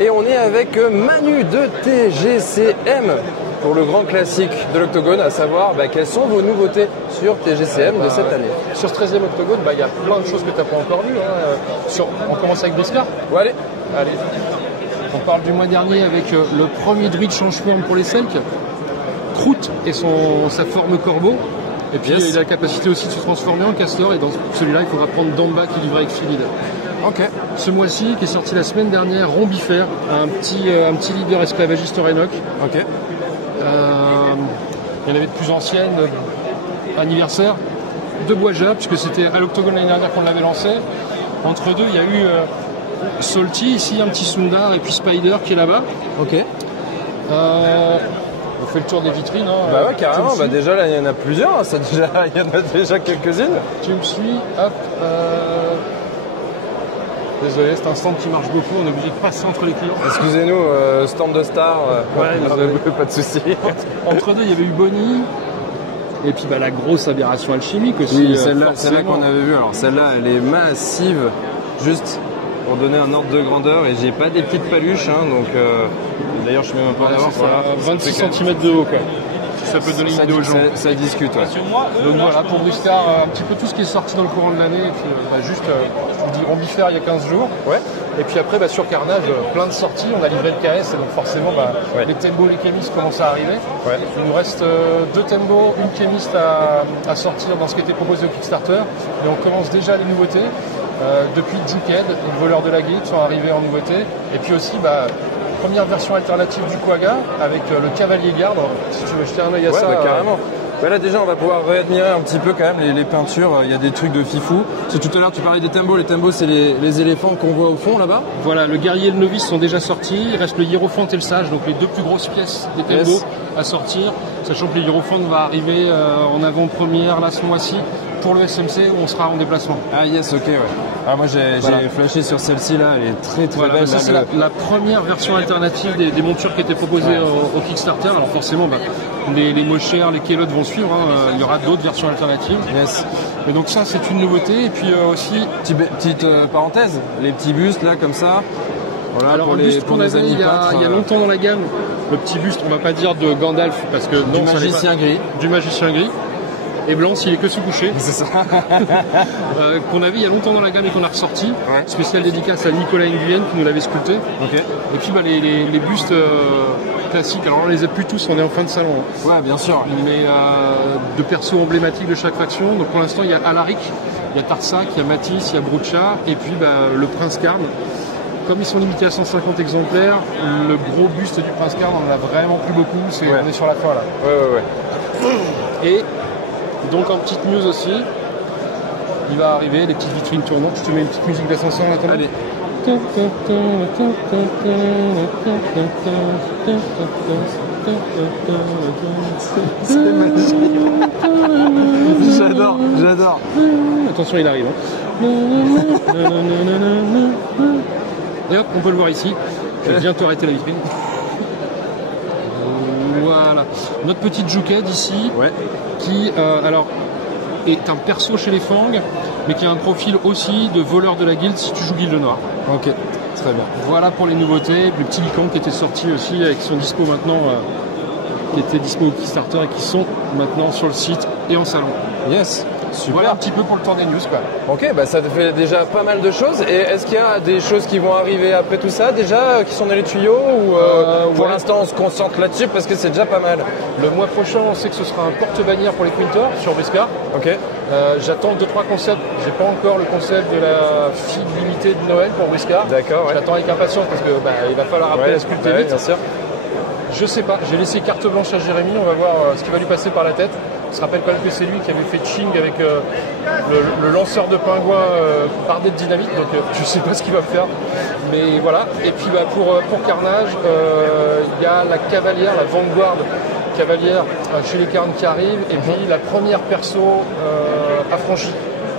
Et on est avec Manu de TGCM pour le grand classique de l'Octogone, à savoir quelles sont vos nouveautés sur TGCM de cette année. Sur ce 13e Octogone, il y a plein de choses que tu n'as pas encore vues. On commence avec Briscar. Ouais, allez. On parle du mois dernier avec le premier druide change-forme pour les Selks, Croûte et sa forme corbeau. Et puis il a la capacité aussi de se transformer en castor, et dans celui-là il faudra prendre Damba qui est livré avec Philide. Ok. Ce mois-ci, qui est sorti la semaine dernière, Rombifère, un petit leader esclavagiste Renok. Ok. Il y en avait de plus anciennes, anniversaire de Boisja, puisque c'était à l'Octogone l'année dernière qu'on l'avait lancé. Entre deux, il y a eu Salty, ici un petit Sundar, et puis Spider qui est là-bas. Ok. On fait le tour des vitrines. Bah ouais, carrément. Déjà, là, il y en a plusieurs. Il y en a déjà quelques-unes. Tu me suis. Hop. Désolé, c'est un stand qui marche beaucoup. On est obligé de passer entre les clients. Excusez-nous, stand de star. Pas de soucis. Entre deux, il y avait eu Bonnie. Et puis la grosse aberration alchimique aussi. Oui, celle-là qu'on avait vue. Alors celle-là, elle est massive. Juste pour donner un ordre de grandeur. Et j'ai pas des petites paluches. Donc, d'ailleurs, je mets même pas en avant. Voilà, 26 cm de haut, quoi. Ça peut donner une idée aux gens. Ça discute, ouais. Donc voilà, pour Briscar, un petit peu tout ce qui est sorti dans le courant de l'année. Et puis je vous dis Rombifère il y a 15 jours. Ouais. Et puis après, sur Carnage, plein de sorties. On a livré le KS, et donc forcément, les Tembo, les Chémistes commencent à arriver. Ouais. Il nous reste 2 Tembo, une Chémiste à sortir dans ce qui était proposé au Kickstarter. Et on commence déjà les nouveautés. Depuis Jukhead et le voleur de la guilde sont arrivés en nouveauté. Et puis aussi, première version alternative du Quagga avec le Cavalier Garde. Si tu veux jeter un œil à ça. Carrément. Là déjà on va pouvoir réadmirer un petit peu quand même les peintures, il y a des trucs de fifou. Parce que tout à l'heure tu parlais des Tembo, les Tembo c'est les éléphants qu'on voit au fond là-bas. Voilà, le guerrier et le novice sont déjà sortis, il reste le hiérophante et le sage, donc les 2 plus grosses pièces des Tembo à sortir, sachant que le hiérophante va arriver en avant-première là ce mois-ci pour le SMC où on sera en déplacement. Ah yes, ok, ouais. Alors moi j'ai flashé sur celle-ci là, elle est très belle. Ça c'est la première version alternative des montures qui étaient proposées au Kickstarter. Alors forcément les Mochers, les Kelots vont suivre, il y aura d'autres versions alternatives. Yes. Et donc ça c'est une nouveauté. Et puis aussi... Petite parenthèse, les petits bustes là comme ça. Voilà, alors un buste qu'on avait il y a longtemps dans la gamme, le petit buste, on va pas dire de Gandalf parce que non, du magicien gris. Et blanc s'il est que sous couché. C'est ça. Qu'on avait il y a longtemps dans la gamme et qu'on a ressorti. Spécial dédicace à Nicolas Nguyen qui nous l'avait sculpté. Okay. Et puis les bustes classiques, alors on les a plus tous, on est en fin de salon. Ouais, bien sûr. Mais de persos emblématiques de chaque faction. Donc pour l'instant il y a Alaric, il y a Tarsak, il y a Matisse, il y a Brucha et puis le Prince Karn. Comme ils sont limités à 150 exemplaires, le gros buste du Prince Karn on en a vraiment plus beaucoup. On est sur la fin là. Ouais. Et donc en petite news aussi, il va arriver les petites vitrines tournantes. Je te mets une petite musique d'ascenseur là. Allez. C'est magnifique. J'adore. Attention, il arrive. Et hop, on peut le voir ici. Je vais bientôt arrêter la vitrine. Voilà. Notre petite Jukhead ici, qui est un perso chez les Fang, mais qui a un profil aussi de voleur de la guilde si tu joues Guilde Noire. Ok, très bien. Voilà pour les nouveautés. Les petits licans qui étaient sortis aussi et qui sont dispo maintenant, qui étaient dispo au Kickstarter et qui sont maintenant sur le site et en salon. Yes. Super. Voilà un petit peu pour le tour des news, quoi. Ok, ça te fait déjà pas mal de choses. Et est-ce qu'il y a des choses qui vont arriver après tout ça déjà, qui sont dans les tuyaux ou pour l'instant on se concentre là-dessus parce que c'est déjà pas mal. Le mois prochain, on sait que ce sera un porte-bannière pour les Quintor sur Briscar. Ok. J'attends 2-3 concepts. J'ai pas encore le concept de la figue limitée de Noël pour Briscar. D'accord. J'attends avec impatience parce que il va falloir après la sculpter vite. Bien sûr. Je sais pas. J'ai laissé carte blanche à Jérémy. On va voir ce qui va lui passer par la tête. On se rappelle quand même que c'est lui qui avait fait Ching avec le lanceur de pingouins bardé de dynamite, donc je sais pas ce qu'il va faire, mais voilà. Et puis pour Carnage, il y a la cavalière, la Vanguard cavalière chez les Carnes qui arrive, et puis la première perso affranchie.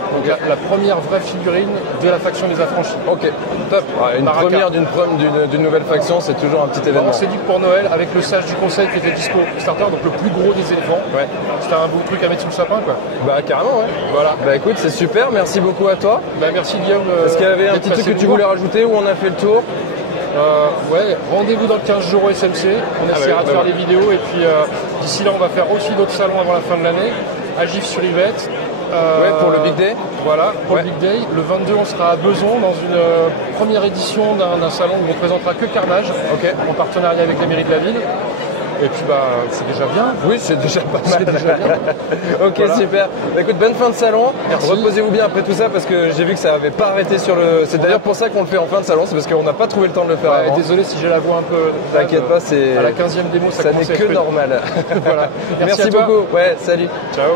Donc la première vraie figurine de la faction des affranchis. Ok, top. Une première d'une nouvelle faction, c'est toujours un petit événement. On s'est dit que pour Noël, avec le sage du conseil qui était dispo au starter, donc le plus gros des éléphants, c'était un beau truc à mettre sous le sapin, quoi. Carrément, Voilà. Écoute, c'est super, merci beaucoup à toi. Merci Guillaume. Est-ce qu'il y avait un petit truc que tu voulais rajouter ou on a fait le tour? Ouais, rendez-vous dans 15 jours au SMC. On essaiera de faire des vidéos et puis d'ici là, on va faire aussi d'autres salons avant la fin de l'année. À Gif-sur-Yvette. Pour le Big Day. Voilà, pour le Big Day. Le 22, on sera à Besançon dans une première édition d'un salon où on ne présentera que Carnage, en partenariat avec la mairie de la ville. Et puis c'est déjà bien. Oui, c'est déjà pas mal. C'est déjà bien. Ok, voilà. Super. Bah, écoute, bonne fin de salon. Merci. Reposez-vous bien après tout ça parce que j'ai vu que ça n'avait pas arrêté sur le. C'est d'ailleurs pour ça qu'on le fait en fin de salon, c'est parce qu'on n'a pas trouvé le temps de le faire avant. Désolé si j'ai la voix un peu. T'inquiète pas, c'est. À la 15e démo, ça n'est que normal. Voilà. Merci beaucoup. Ouais, salut. Ciao.